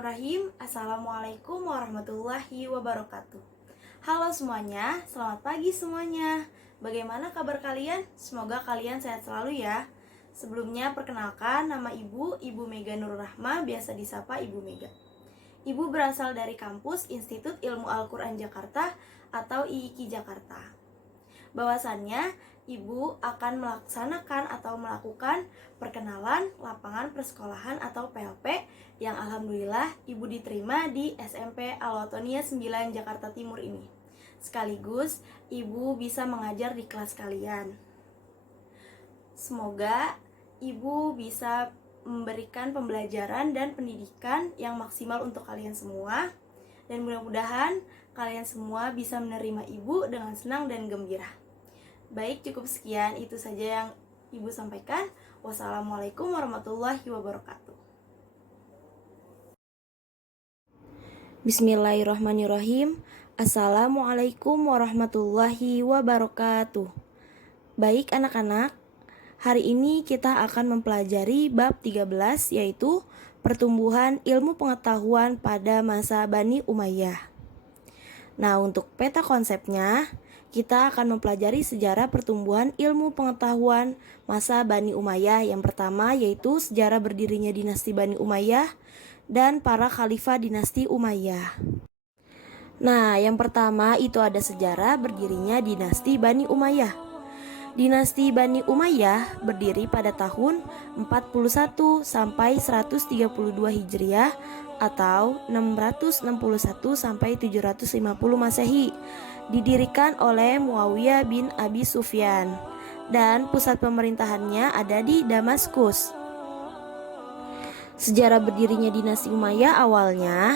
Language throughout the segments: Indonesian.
Bismillahirrahmanirrahim. Assalamualaikum warahmatullahi wabarakatuh. Halo semuanya, selamat pagi semuanya. Bagaimana kabar kalian? Semoga kalian sehat selalu ya. Sebelumnya perkenalkan, nama Ibu Mega Nur Rahma, biasa disapa Ibu Mega. Ibu berasal dari kampus Institut Ilmu Al-Quran Jakarta atau IIKI Jakarta. Bahwasannya Ibu akan melakukan perkenalan lapangan persekolahan atau PLP yang alhamdulillah Ibu diterima di SMP Al-Watonia 9 Jakarta Timur ini. Sekaligus Ibu bisa mengajar di kelas kalian. Semoga Ibu bisa memberikan pembelajaran dan pendidikan yang maksimal untuk kalian semua. Dan mudah-mudahan kalian semua bisa menerima Ibu dengan senang dan gembira. Baik, cukup sekian itu saja yang Ibu sampaikan. Wassalamualaikum warahmatullahi wabarakatuh. Bismillahirrahmanirrahim. Assalamualaikum warahmatullahi wabarakatuh. Baik anak-anak, hari ini kita akan mempelajari bab 13, yaitu pertumbuhan ilmu pengetahuan pada masa Bani Umayyah. Nah, untuk peta konsepnya, kita akan mempelajari sejarah pertumbuhan ilmu pengetahuan masa Bani Umayyah. Yang pertama yaitu sejarah berdirinya dinasti Bani Umayyah dan para khalifah dinasti Umayyah. Nah, yang pertama itu ada sejarah berdirinya dinasti Bani Umayyah. Dinasti Bani Umayyah berdiri pada tahun 41 sampai 132 Hijriah atau 661 sampai 750 Masehi. Didirikan oleh Muawiyah bin Abi Sufyan dan pusat pemerintahannya ada di Damaskus. Sejarah berdirinya dinasti Umayyah awalnya,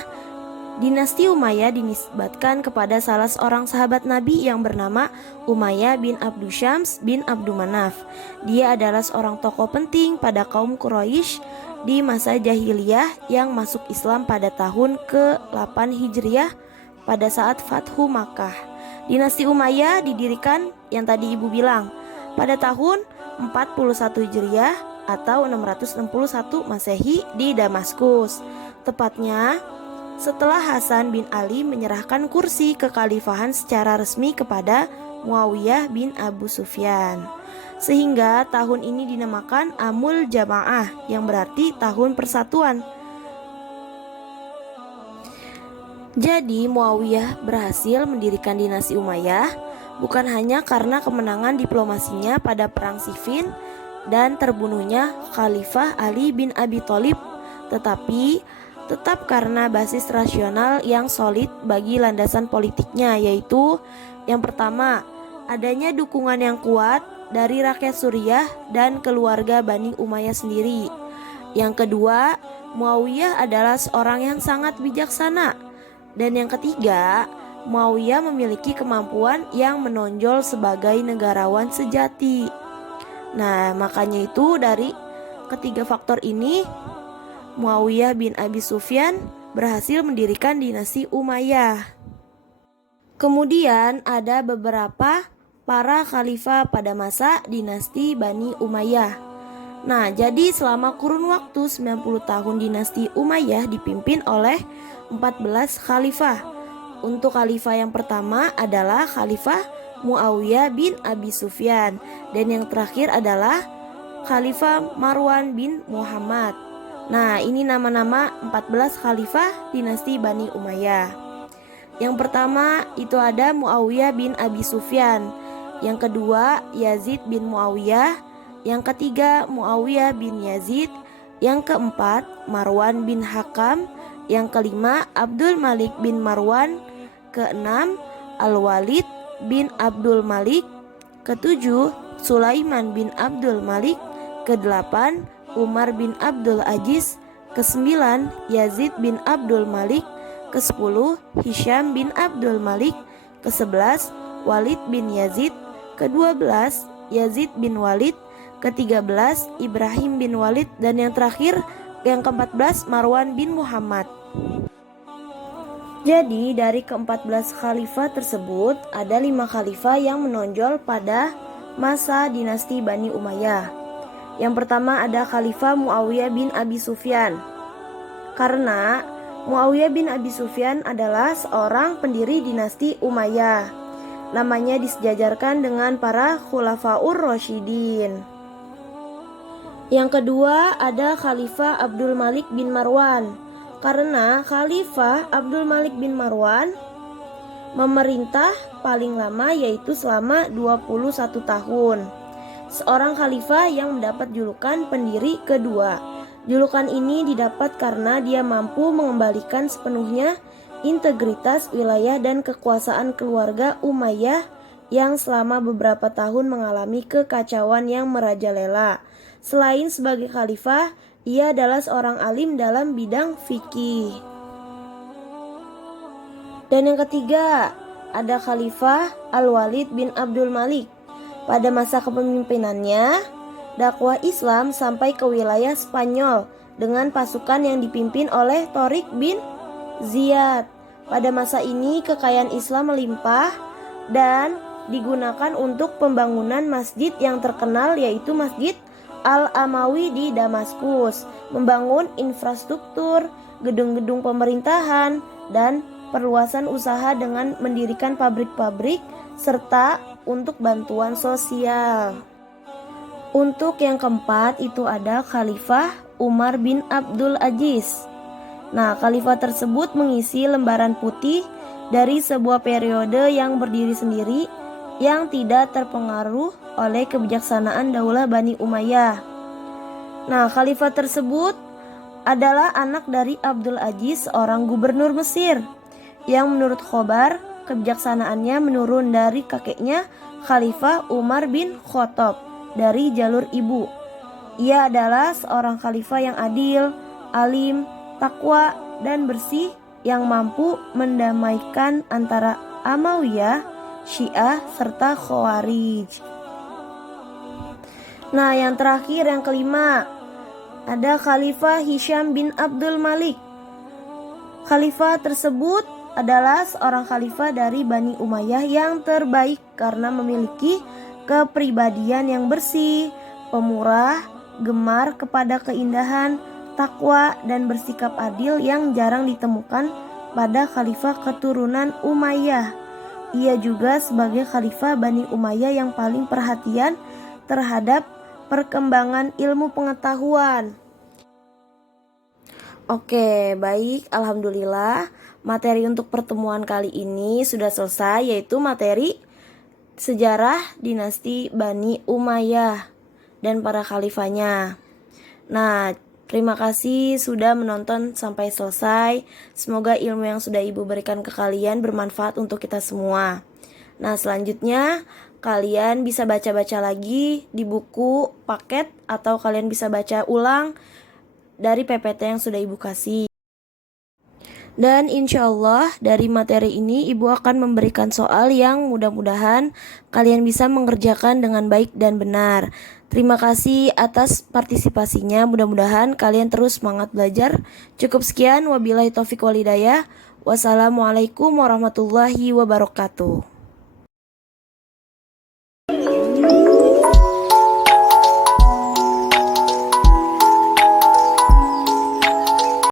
dinasti Umayyah dinisbatkan kepada salah seorang sahabat Nabi yang bernama Umayyah bin Abdu Syams bin Abdu Manaf. Dia adalah seorang tokoh penting pada kaum Quraisy di masa jahiliyah yang masuk Islam pada tahun ke-8 Hijriah pada saat Fathu Makkah. Dinasti Umayyah didirikan yang tadi Ibu bilang pada tahun 41 Hijriah atau 661 Masehi di Damaskus. Tepatnya setelah Hasan bin Ali menyerahkan kursi kekhalifahan secara resmi kepada Muawiyah bin Abu Sufyan. Sehingga tahun ini dinamakan Amul Jamaah yang berarti tahun persatuan. Jadi Muawiyah berhasil mendirikan dinasti Umayyah bukan hanya karena kemenangan diplomasinya pada perang Siffin dan terbunuhnya Khalifah Ali bin Abi Thalib, tetapi tetap karena basis rasional yang solid bagi landasan politiknya, yaitu yang pertama, adanya dukungan yang kuat dari rakyat Suriah dan keluarga Bani Umayyah sendiri. Yang kedua, Muawiyah adalah seorang yang sangat bijaksana. Dan yang ketiga, Muawiyah memiliki kemampuan yang menonjol sebagai negarawan sejati. Nah, makanya itu dari ketiga faktor ini, Muawiyah bin Abi Sufyan berhasil mendirikan dinasti Umayyah. Kemudian ada beberapa para khalifah pada masa dinasti Bani Umayyah. Nah, jadi selama kurun waktu 90 tahun dinasti Umayyah dipimpin oleh 14 khalifah. Untuk khalifah yang pertama adalah Khalifah Muawiyah bin Abi Sufyan, dan yang terakhir adalah Khalifah Marwan bin Muhammad. Nah, ini nama-nama 14 khalifah dinasti Bani Umayyah. Yang pertama itu ada Muawiyah bin Abi Sufyan. Yang kedua Yazid bin Muawiyah. Yang ketiga Muawiyah bin Yazid. Yang keempat Marwan bin Hakam. Yang kelima Abdul Malik bin Marwan. Keenam Al-Walid bin Abdul Malik. Ketujuh Sulaiman bin Abdul Malik. Kedelapan Umar bin Abdul Aziz. Kesembilan Yazid bin Abdul Malik. Kesepuluh Hisham bin Abdul Malik. Kesebelas Walid bin Yazid. Kedua-belas Yazid bin Walid. Ke-13 Ibrahim bin Walid. Dan yang terakhir yang ke-14 Marwan bin Muhammad. Jadi dari ke-14 khalifah tersebut ada 5 khalifah yang menonjol pada masa dinasti Bani Umayyah. Yang pertama ada Khalifah Muawiyah bin Abi Sufyan. Karena Muawiyah bin Abi Sufyan adalah seorang pendiri dinasti Umayyah. Namanya disejajarkan dengan para Khulafaur Rasyidin. Yang kedua ada Khalifah Abdul Malik bin Marwan. Karena Khalifah Abdul Malik bin Marwan memerintah paling lama yaitu selama 21 tahun. Seorang khalifah yang mendapat julukan pendiri kedua. Julukan ini didapat karena dia mampu mengembalikan sepenuhnya integritas wilayah dan kekuasaan keluarga Umayyah yang selama beberapa tahun mengalami kekacauan yang merajalela. Selain sebagai khalifah, ia adalah seorang alim dalam bidang fikih. Dan yang ketiga, ada Khalifah Al-Walid bin Abdul Malik. Pada masa kepemimpinannya, dakwah Islam sampai ke wilayah Spanyol dengan pasukan yang dipimpin oleh Tariq bin Ziyad. Pada masa ini, kekayaan Islam melimpah dan digunakan untuk pembangunan masjid yang terkenal yaitu Masjid Al-Amawi di Damaskus, membangun infrastruktur, gedung-gedung pemerintahan, dan perluasan usaha dengan mendirikan pabrik-pabrik, serta untuk bantuan sosial. Untuk yang keempat itu ada Khalifah Umar bin Abdul Aziz. Nah, khalifah tersebut mengisi lembaran putih dari sebuah periode yang berdiri sendiri yang tidak terpengaruh oleh kebijaksanaan Daulah Bani Umayyah. Nah, khalifah tersebut adalah anak dari Abdul Aziz, seorang gubernur Mesir, yang menurut khobar kebijaksanaannya menurun dari kakeknya Khalifah Umar bin Khattab dari jalur ibu. Ia adalah seorang khalifah yang adil, alim, takwa, dan bersih yang mampu mendamaikan antara Amawiyah, Syiah, serta Khawarij. Nah, yang terakhir, yang kelima, ada Khalifah Hisham bin Abdul Malik. Khalifah tersebut adalah seorang khalifah dari Bani Umayyah yang terbaik karena memiliki kepribadian yang bersih, pemurah, gemar kepada keindahan, takwa, dan bersikap adil yang jarang ditemukan pada khalifah keturunan Umayyah. Ia juga sebagai khalifah Bani Umayyah yang paling perhatian terhadap perkembangan ilmu pengetahuan. Oke, baik, alhamdulillah materi untuk pertemuan kali ini sudah selesai, yaitu materi sejarah dinasti Bani Umayyah dan para khalifahnya. Nah, terima kasih sudah menonton sampai selesai. Semoga ilmu yang sudah Ibu berikan ke kalian bermanfaat untuk kita semua. Nah, selanjutnya kalian bisa baca-baca lagi di buku paket atau kalian bisa baca ulang dari PPT yang sudah Ibu kasih. Dan insya Allah dari materi ini Ibu akan memberikan soal yang mudah-mudahan kalian bisa mengerjakan dengan baik dan benar. Terima kasih atas partisipasinya. Mudah-mudahan kalian terus semangat belajar. Cukup sekian. Wabillahi taufiq wal hidayah. Wassalamualaikum warahmatullahi wabarakatuh.